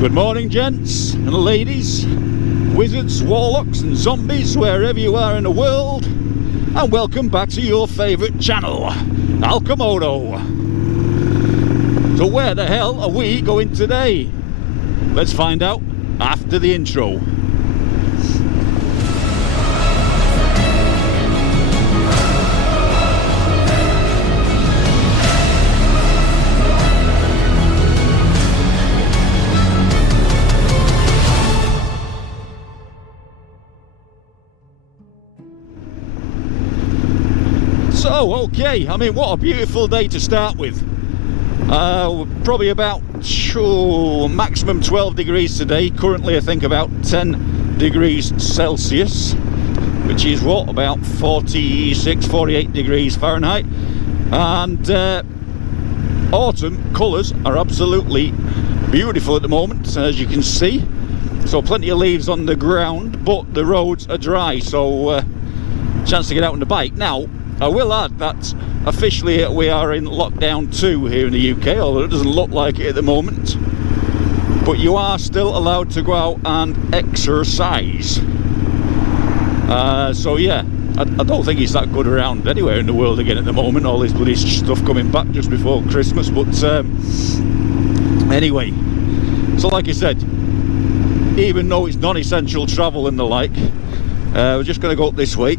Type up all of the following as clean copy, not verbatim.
Good morning, gents and ladies, wizards, warlocks and zombies, wherever you are in the world, and welcome back to your favourite channel, ALCHEMOTO. So where the hell are we going today? Let's find out after the intro. So, okay, I mean, what a beautiful day to start with. Probably about maximum 12 degrees today. Currently, I think about 10 degrees Celsius, which is what, about 46, 48 degrees Fahrenheit. And autumn colours are absolutely beautiful at the moment, as you can see. So plenty of leaves on the ground, but the roads are dry, so chance to get out on the bike. Now, I will add that officially we are in lockdown 2 here in the UK, although it doesn't look like it at the moment. But you are still allowed to go out and exercise. So yeah, I don't think it's that good around anywhere in the world again at the moment, all this bloody stuff coming back just before Christmas. But anyway, so like I said, even though it's non-essential travel and the like, we're just going to go up this way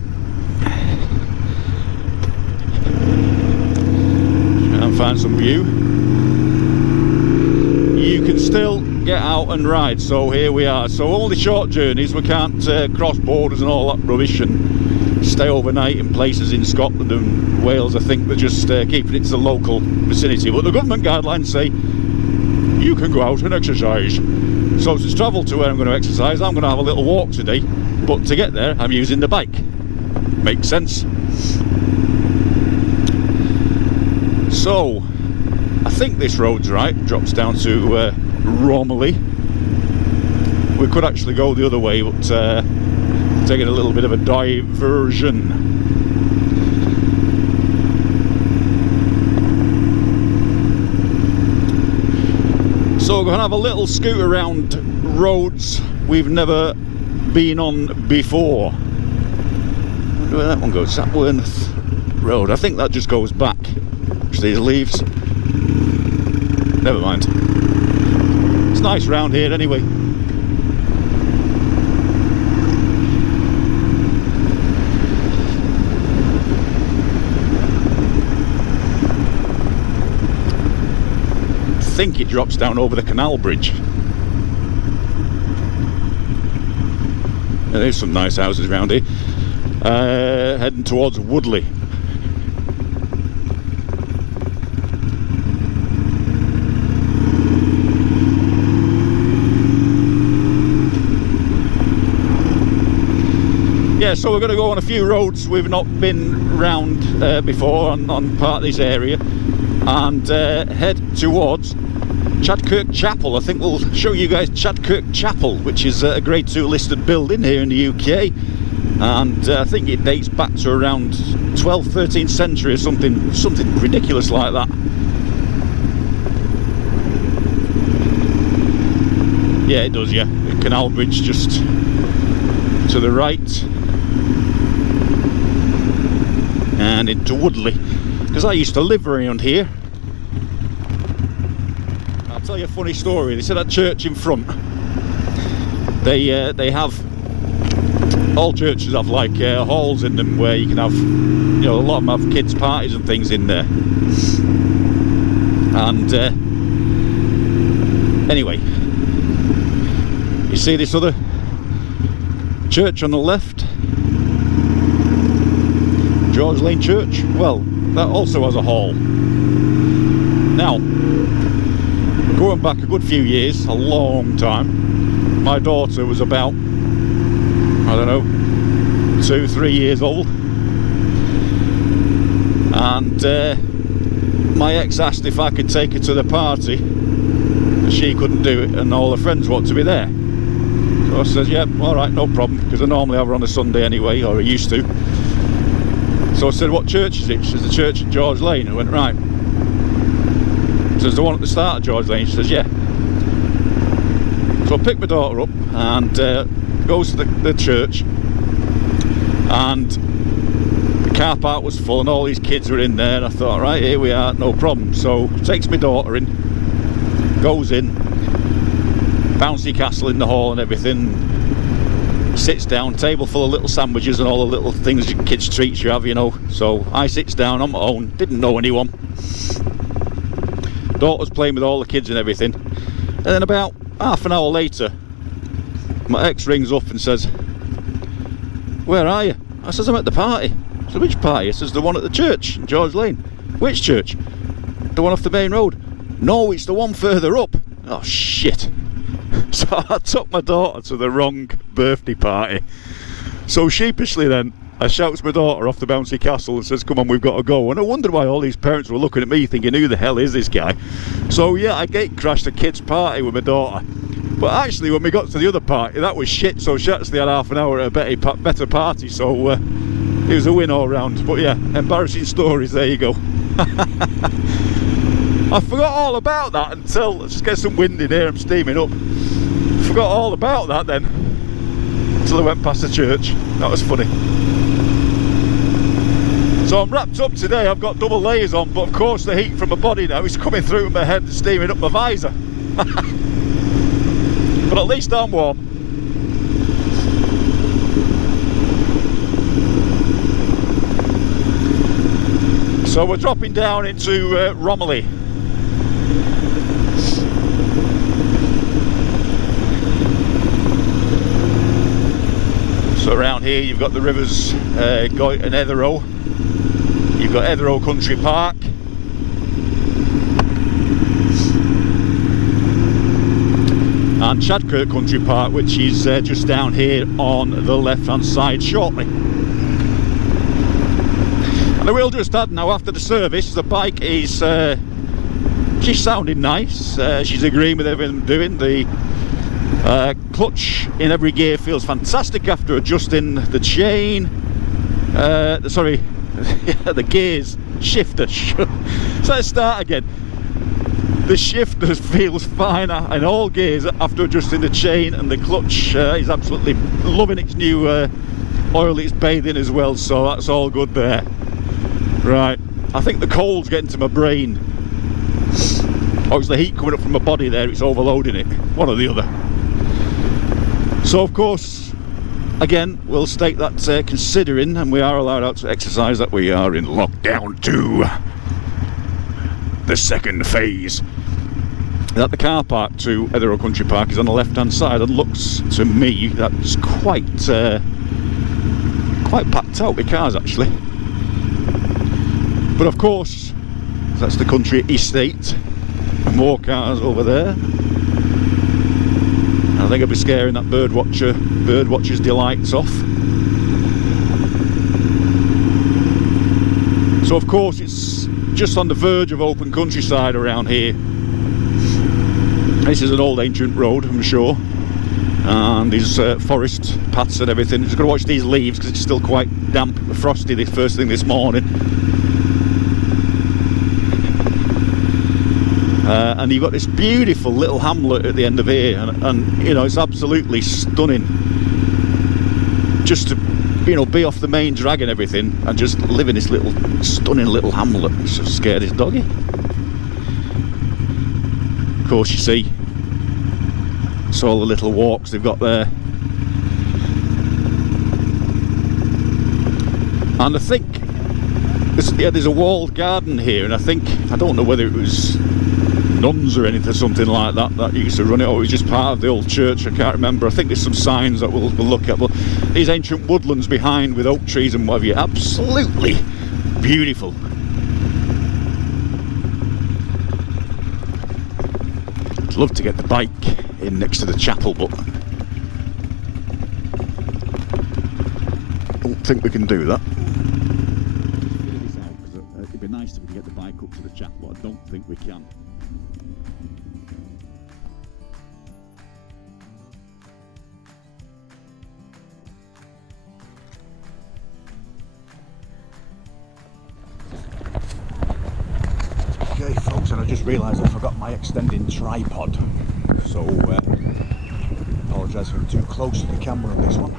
and find some view. You can still get out and ride, so here we are. So only short journeys, we can't cross borders and all that rubbish and stay overnight in places in Scotland and Wales. I think they're just keeping it to the local vicinity, but the government guidelines say you can go out and exercise. So to travel to where I'm going to exercise, I'm going to have a little walk today, but to get there I'm using the bike. Makes sense. So, I think this road's right, drops down to Romiley. We could actually go the other way, but taking a little bit of a diversion. So we're going to have a little scoot around roads we've never been on before. I wonder where that one goes. Sapworth Road. I think that just goes back. These leaves. Never mind. It's nice round here anyway. I think it drops down over the canal bridge. There's some nice houses around here. Heading towards Woodley. Yeah, so we're going to go on a few roads we've not been round before on part of this area, and head towards Chadkirk Chapel. I think we'll show you guys Chadkirk Chapel, which is a Grade 2 listed building here in the UK, and I think it dates back to around 12th, 13th century or something ridiculous like that. Yeah, it does, yeah. The canal bridge just to the right. And into Woodley, because I used to live around here. I'll tell you a funny story. They said that church in front, they have, all churches have like halls in them where you can have, you know, a lot of them have kids parties and things in there. And anyway, you see this other church on the left, George Lane Church? Well, that also has a hall. Now, going back a good few years, a long time, my daughter was about, I don't know, 2-3 years old, and my ex asked if I could take her to the party. She couldn't do it, and all her friends want to be there. So I said, yeah, alright, no problem, because I normally have her on a Sunday anyway, or I used to. So I said, what church is it? She says, the church at George Lane. I went, right. She says, the one at the start of George Lane? She says, yeah. So I pick my daughter up and goes to the church, and the car park was full and all these kids were in there, and I thought, right, here we are, no problem. So takes my daughter in, goes in, bouncy castle in the hall and everything, sits down, table full of little sandwiches and all the little things kids treats you have, you know. So I sits down on my own, didn't know anyone. Daughter's playing with all the kids and everything, and then about half an hour later my ex rings up and says, "Where are you?" I says, "I'm at the party." I said, "Which party?" He says, "The one at the church in George Lane." "Which church?" "The one off the main road." "No, it's the one further up." Oh shit. So I took my daughter to the wrong birthday party. So sheepishly then I shouts my daughter off the bouncy castle and says, "Come on, we've got to go." And I wondered why all these parents were looking at me thinking, who the hell is this guy? So yeah, I gate crashed a kid's party with my daughter. But actually when we got to the other party, that was shit. So she actually had half an hour at a better party. So it was a win all round. But yeah, embarrassing stories, there you go. I forgot all about that until, let's just get some wind in here, I'm steaming up. Forgot all about that then, until I went past the church. That was funny. So I'm wrapped up today, I've got double layers on, but of course the heat from my body now is coming through my head and steaming up my visor. But at least I'm warm. So we're dropping down into Romiley. So around here you've got the rivers Goyt and Etherow. You've got Etherow Country Park. And Chadkirk Country Park, which is just down here on the left hand side shortly. And I will just add now, after the service, the bike is she's sounding nice, she's agreeing with everything I'm doing. The clutch in every gear feels fantastic after adjusting the chain, sorry, the gears, shifter. So let's start again. The shifter feels fine in all gears after adjusting the chain, and the clutch is absolutely loving its new oil it's bathing as well, so that's all good there. Right, I think the cold's getting to my brain. Oh, it's the heat coming up from my body there, it's overloading it, one or the other. So of course, again, we'll state that considering, and we are allowed out to exercise, that we are in lockdown 2, the second phase. That the car park to Etherow Country Park is on the left hand side, and looks to me that's quite packed out with cars actually. But of course, that's the country estate. More cars over there. I think I'll be scaring that bird watcher's delights off. So of course it's just on the verge of open countryside around here. This is an old ancient road, I'm sure, and these forest paths and everything. Just got to watch these leaves because it's still quite damp, frosty the first thing this morning. And you've got this beautiful little hamlet at the end of here, and you know, it's absolutely stunning. Just to, you know, be off the main drag and everything, and just live in this little stunning little hamlet. It's just scared this doggy. Of course, you see, it's all the little walks they've got there. And I think there's a walled garden here, and I don't know whether it was nuns or anything, something like that used to run it, or it was just part of the old church. I can't remember. I think there's some signs that we'll look at, but these ancient woodlands behind with oak trees and what have you, absolutely beautiful. I'd love to get the bike in next to the chapel, but I don't think we can do that. It'd be nice if we could get the bike up to the chapel, but I don't think we can. Okay folks, and I just realised I forgot my extending tripod, so apologise for being too close to the camera on this one.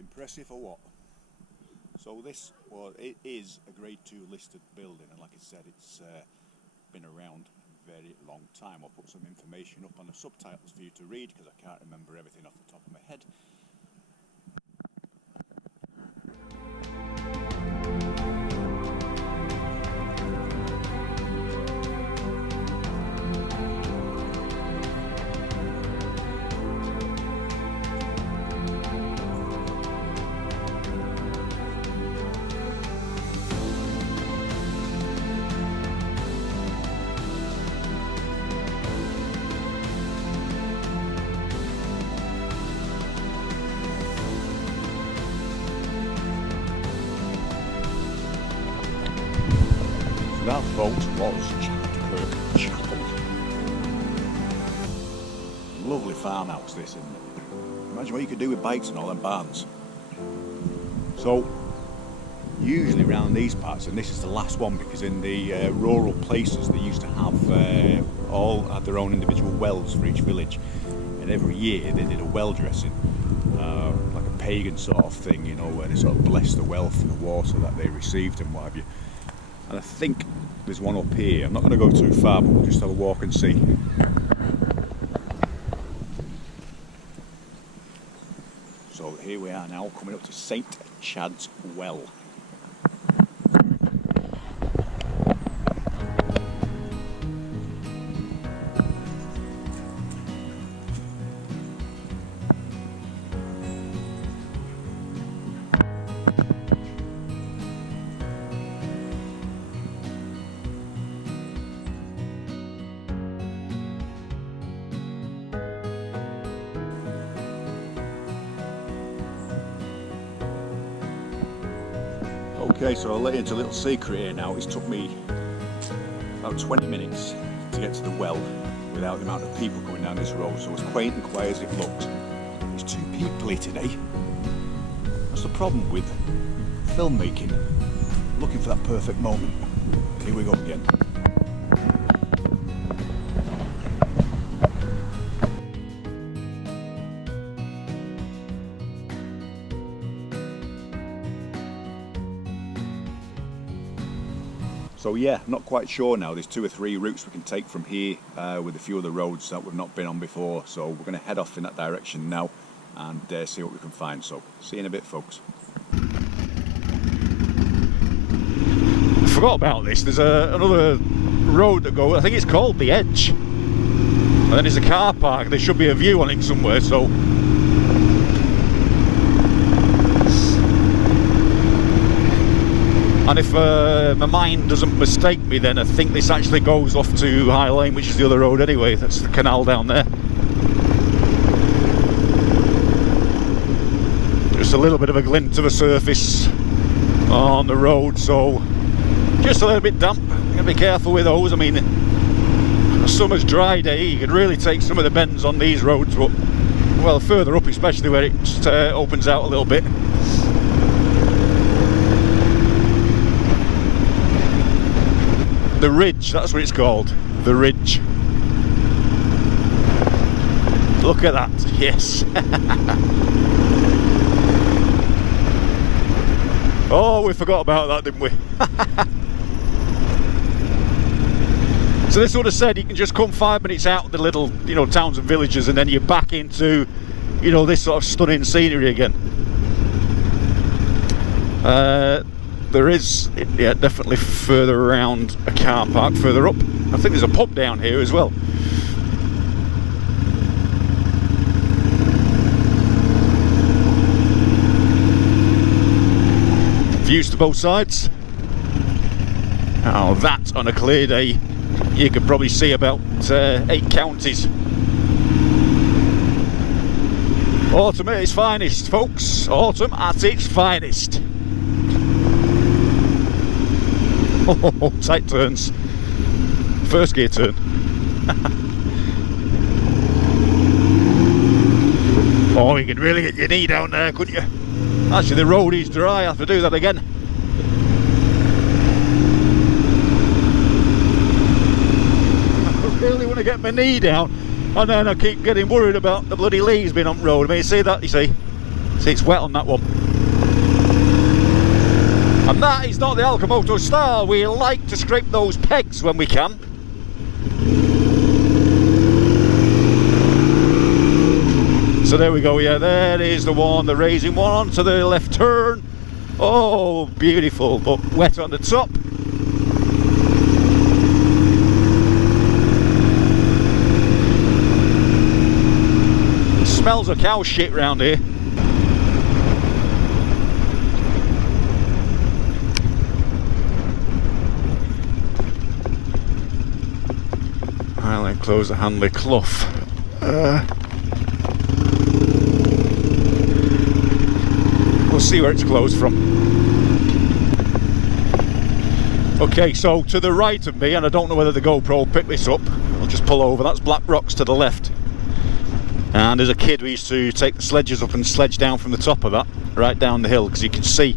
Impressive or what? So this, well, it is a grade 2 listed building, and like I said, it's been around a very long time. I'll put some information up on the subtitles for you to read because I can't remember everything off the top of my head. That, folks, was Kirk Chapel. Lovely farmhouse, this, isn't it? Imagine what you could do with bikes and all them barns. So, usually around these parts, and this is the last one because in the rural places they used to have all had their own individual wells for each village, and every year they did a well dressing, like a pagan sort of thing, you know, where they sort of blessed the well for the water that they received and what have you. And I think there's one up here. I'm not going to go too far, but we'll just have a walk and see. So here we are now, coming up to St. Chad's Well. Okay, so I'll let you into a little secret here now. It's took me about 20 minutes to get to the well without the amount of people coming down this road. So as quaint and quiet as it looked, there's 2 people here today. That's the problem with filmmaking, looking for that perfect moment. Here we go again. So yeah, not quite sure now. There's 2 or 3 routes we can take from here with a few of the roads that we've not been on before. So we're going to head off in that direction now and see what we can find. So see you in a bit, folks. I forgot about this. There's another road that goes, I think it's called The Edge. And then there's a car park. There should be a view on it somewhere, so... And if my mind doesn't mistake me, then I think this actually goes off to High Lane, which is the other road anyway. That's the canal down there. Just a little bit of a glint of a surface on the road, so just a little bit damp. You gotta be careful with those. I mean, a summer's dry day, you could really take some of the bends on these roads, but well, further up especially where it just opens out a little bit. The Ridge, that's what it's called. The Ridge. Look at that, yes. Oh, we forgot about that, didn't we? So this would have said you can just come 5 minutes out of the little, you know, towns and villages, and then you're back into, you know, this sort of stunning scenery again. There is, yeah, definitely further around a car park further up. I think there's a pub down here as well. Views to both sides. Now that on a clear day you could probably see about 8 counties. Autumn at its finest, folks. Autumn at its finest. Oh, tight turns. First gear turn. Oh, you could really get your knee down there, couldn't you? Actually, the road is dry. I have to do that again. I really want to get my knee down, and then I keep getting worried about the bloody leaves being on the road. I mean, see that? You see? See, it's wet on that one. And that is not the ALCHEMOTO style. We like to scrape those pegs when we can. So there we go, yeah, there is the one, the raising one onto the left turn. Oh, beautiful, but wet on the top. It smells of cow shit round here. I'll then close the Handley Clough. We'll see where it's closed from. Okay, so to the right of me, and I don't know whether the GoPro will pick this up, I'll just pull over, that's Black Rocks to the left. And as a kid we used to take the sledges up and sledge down from the top of that, right down the hill, because you can see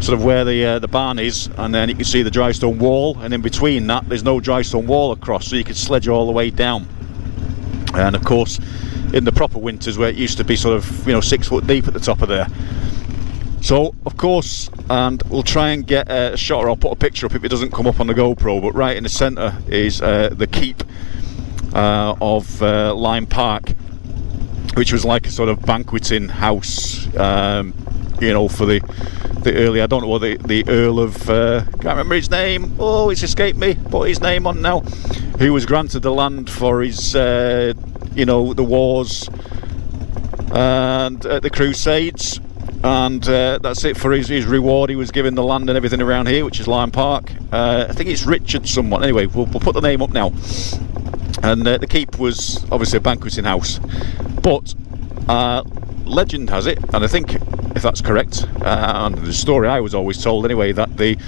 sort of where the barn is, and then you can see the dry stone wall, and in between that there's no dry stone wall across, so you could sledge all the way down. And of course in the proper winters where it used to be sort of, you know, 6 foot deep at the top of there. So of course, and we'll try and get a shot, or I'll put a picture up if it doesn't come up on the GoPro, but right in the centre is the keep of Lyme Park, which was like a sort of banqueting house, you know, for the early, I don't know what the Earl of, can't remember his name, oh, it's escaped me, put his name on now, who was granted the land for his, you know, the wars and the Crusades. And that's it for his reward. He was given the land and everything around here, which is Lyme Park. I think it's Richard someone. Anyway, we'll put the name up now. And the keep was obviously a banqueting house. But legend has it, and I think if that's correct, and the story I was always told anyway, that the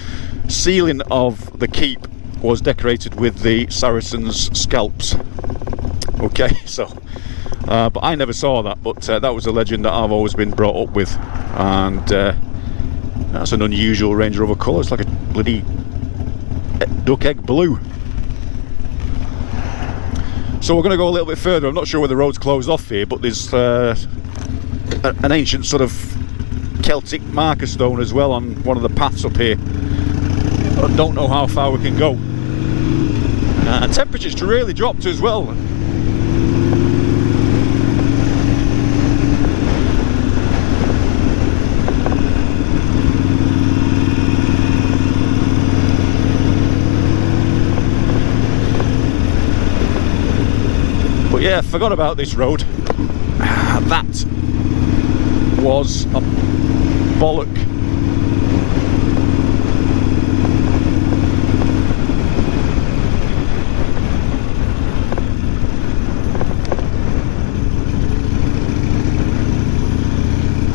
ceiling of the keep was decorated with the Saracens' scalps. Okay, so... but I never saw that, but that was a legend that I've always been brought up with, and that's an unusual Range Rover colour. It's like a bloody duck egg blue. So we're going to go a little bit further. I'm not sure where the road's closed off here, but there's an ancient sort of Celtic marker stone as well on one of the paths up here. I don't know how far we can go. And temperatures really dropped as well. But yeah, forgot about this road. That was a bollock.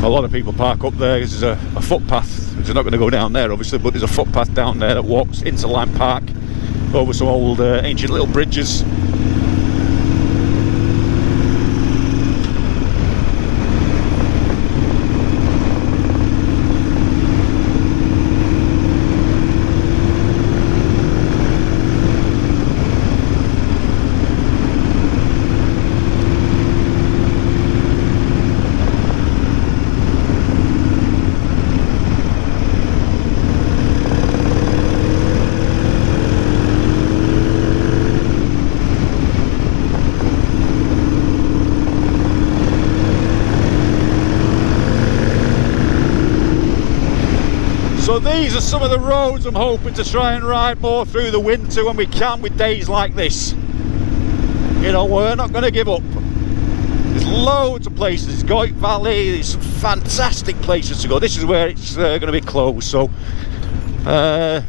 A lot of people park up there. This is a footpath. They're not going to go down there obviously, but there's a footpath down there that walks into Lyme Park over some old ancient little bridges. So these are some of the roads I'm hoping to try and ride more through the winter when we can, with days like this. You know, we're not going to give up. There's loads of places. Goit Valley, there's some fantastic places to go. This is where it's going to be closed. So, and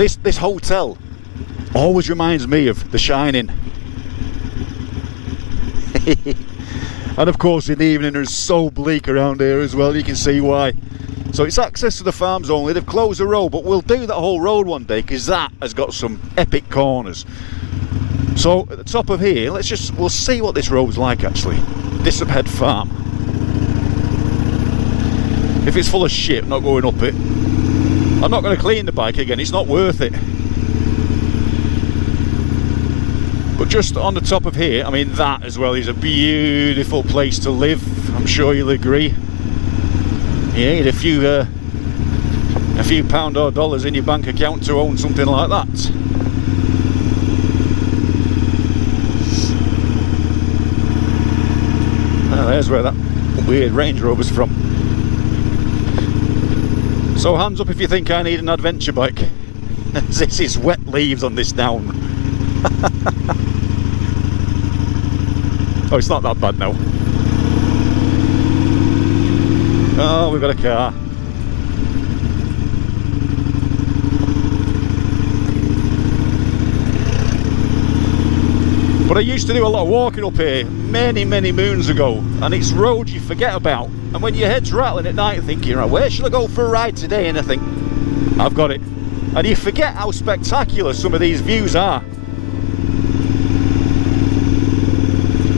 this hotel always reminds me of The Shining. And of course in the evening it's so bleak around here as well, you can see why. So it's access to the farms only. They've closed the road, but we'll do that whole road one day because that has got some epic corners. So at the top of here, we'll see what this road's like actually. Dissuphead Farm. If it's full of shit, I'm not going up it. I'm not going to clean the bike again, it's not worth it. But just on the top of here, I mean, that as well is a beautiful place to live. I'm sure you'll agree. You need a few pound or dollars in your bank account to own something like that. Well, there's where that weird Range Rover's from. So hands up if you think I need an adventure bike. This is wet leaves on this down. Oh, it's not that bad now. Oh, we've got a car. But I used to do a lot of walking up here many moons ago, and it's roads you forget about. And when your head's rattling at night thinking, right, where should I go for a ride today? And I think, I've got it. And you forget how spectacular some of these views are.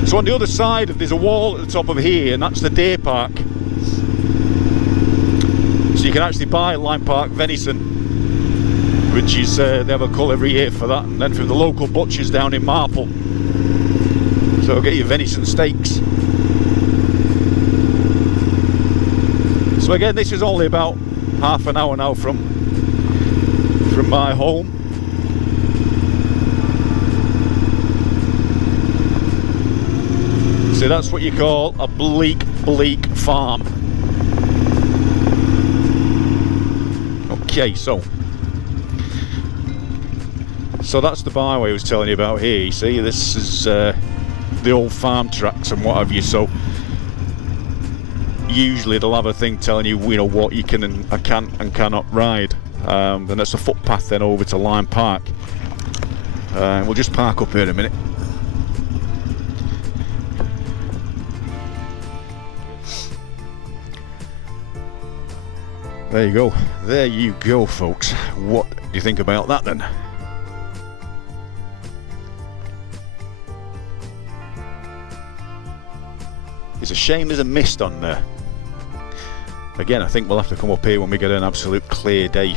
So on the other side, there's a wall at the top of here, and that's the deer park. So you can actually buy Lyme Park venison, which is, they have a cull every year for that, and then from the local butchers down in Marple. So I'll get your venison steaks. So again, this is only about half an hour now from my home. So that's what you call a bleak farm. Okay, so that's the byway I was telling you about here. You see, this is the old farm tracks and what have you. So usually they'll have a thing telling you, you know, what you can and cannot ride. And that's a footpath then over to Lyme Park. We'll just park up here in a minute. There you go. There you go, folks. What do you think about that then? It's a shame there's a mist on there. Again, I think we'll have to come up here when we get an absolute clear day.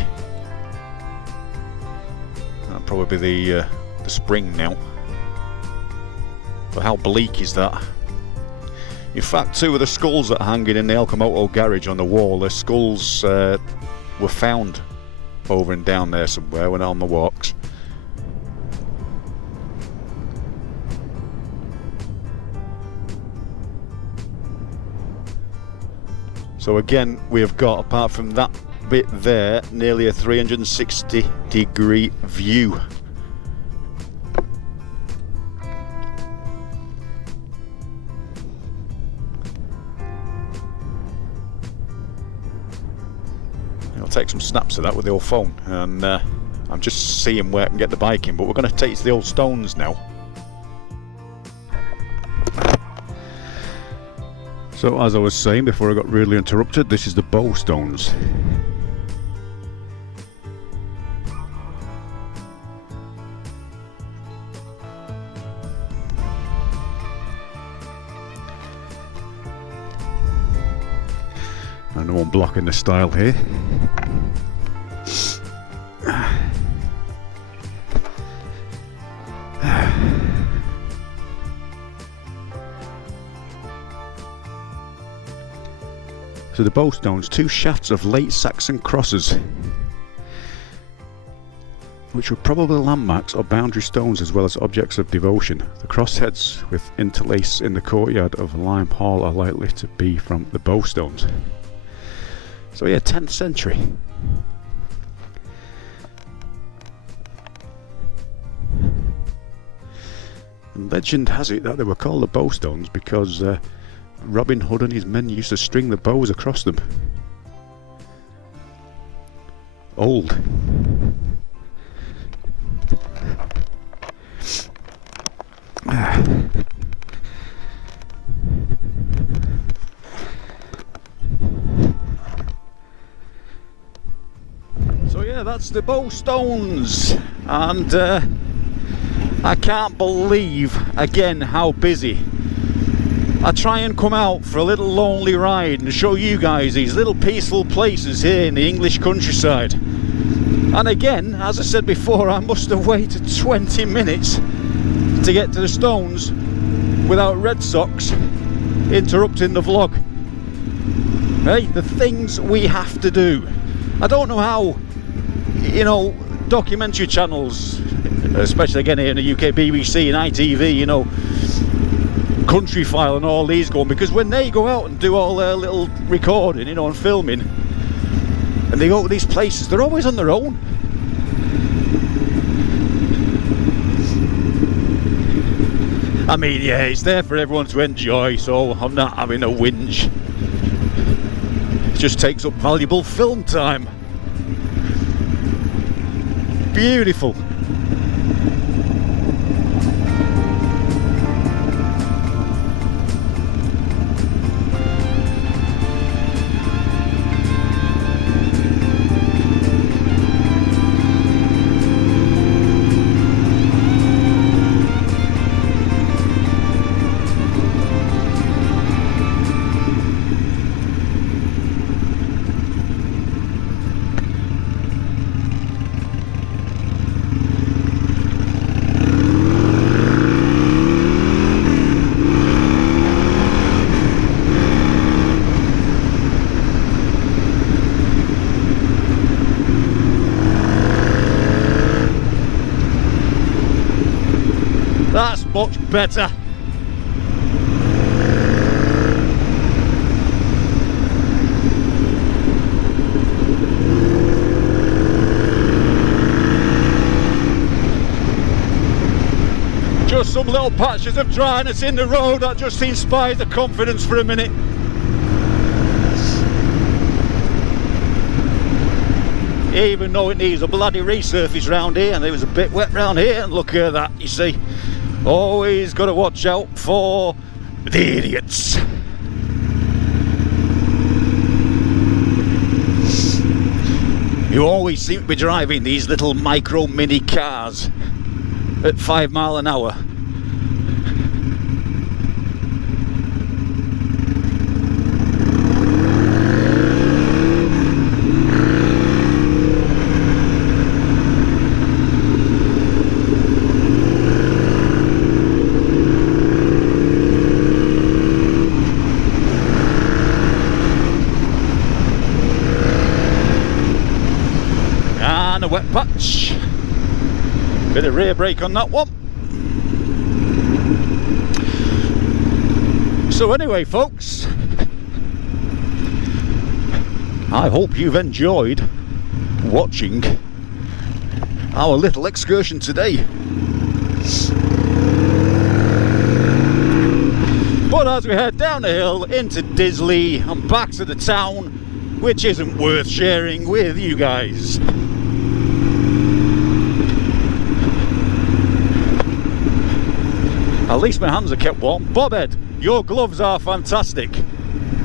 That'll probably be the spring now. But how bleak is that? In fact, two of the skulls that are hanging in the ALCHEMOTO garage on the wall, their skulls were found over and down there somewhere when on the walks. So again, we have got, apart from that bit there, nearly a 360-degree view. I'll take some snaps of that with the old phone, and I'm just seeing where I can get the bike in, but we're going to take it to the old stones now. So as I was saying before I got rudely interrupted, this is the bow stones. And no one blocking the style here. So the bow stones, two shafts of late Saxon crosses, which were probably landmarks or boundary stones as well as objects of devotion. The crossheads with interlace in the courtyard of Lyme Hall are likely to be from the bow stones. So yeah, 10th century. And legend has it that they were called the bowstones because Robin Hood and his men used to string the bows across them. Old. So yeah, that's the bowstones, and I can't believe again how busy. I try and come out for a little lonely ride and show you guys these little peaceful places here in the English countryside. And again, as I said before, I must have waited 20 minutes to get to the stones without Red Sox interrupting the vlog. Hey, the things we have to do. I don't know how, you know, documentary channels, especially again here in the UK, BBC and ITV, you know, Country File and all these going, because when they go out and do all their little recording, you know, and filming, and they go to these places, they're always on their own. I mean, yeah, it's there for everyone to enjoy, so I'm not having a whinge. It just takes up valuable film time. Beautiful. That's much better. Just some little patches of dryness in the road that just inspires the confidence for a minute. Even though it needs a bloody resurface round here, and it was a bit wet round here, and look at that, you see. Always got to watch out for the idiots. You always seem to be driving these little micro mini cars at 5 miles an hour. And a wet patch. Bit of rear brake on that one. So anyway, folks, I hope you've enjoyed watching our little excursion today. But as we head down the hill into Disley and back to the town, which isn't worth sharing with you guys. At least my hands are kept warm. Bobhead, your gloves are fantastic.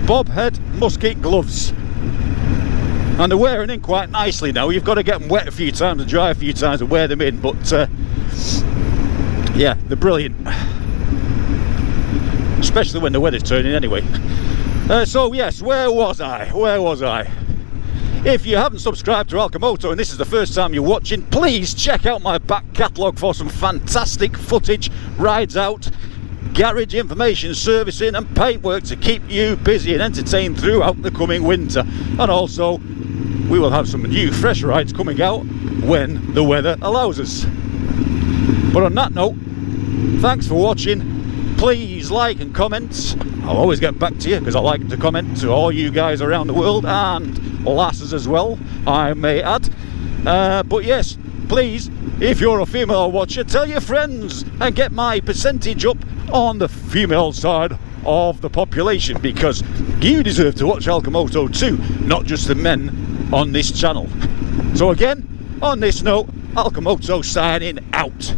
Bobhead musket gloves. And they're wearing in quite nicely now. You've got to get them wet a few times and dry a few times and wear them in. But yeah, they're brilliant. Especially when the weather's turning anyway. So yes, where was I? If you haven't subscribed to ALCHEMOTO and this is the first time you're watching, please check out my back catalogue for some fantastic footage, rides out, garage information, servicing and paintwork to keep you busy and entertained throughout the coming winter. And also, we will have some new fresh rides coming out when the weather allows us. But on that note, thanks for watching, please like and comment. I'll always get back to you because I like to comment to all you guys around the world, and lasses as well, I may add. But yes, please, if you're a female watcher, tell your friends and get my percentage up on the female side of the population, because you deserve to watch ALCHEMOTO too, not just the men on this channel. So again, on this note, ALCHEMOTO signing out.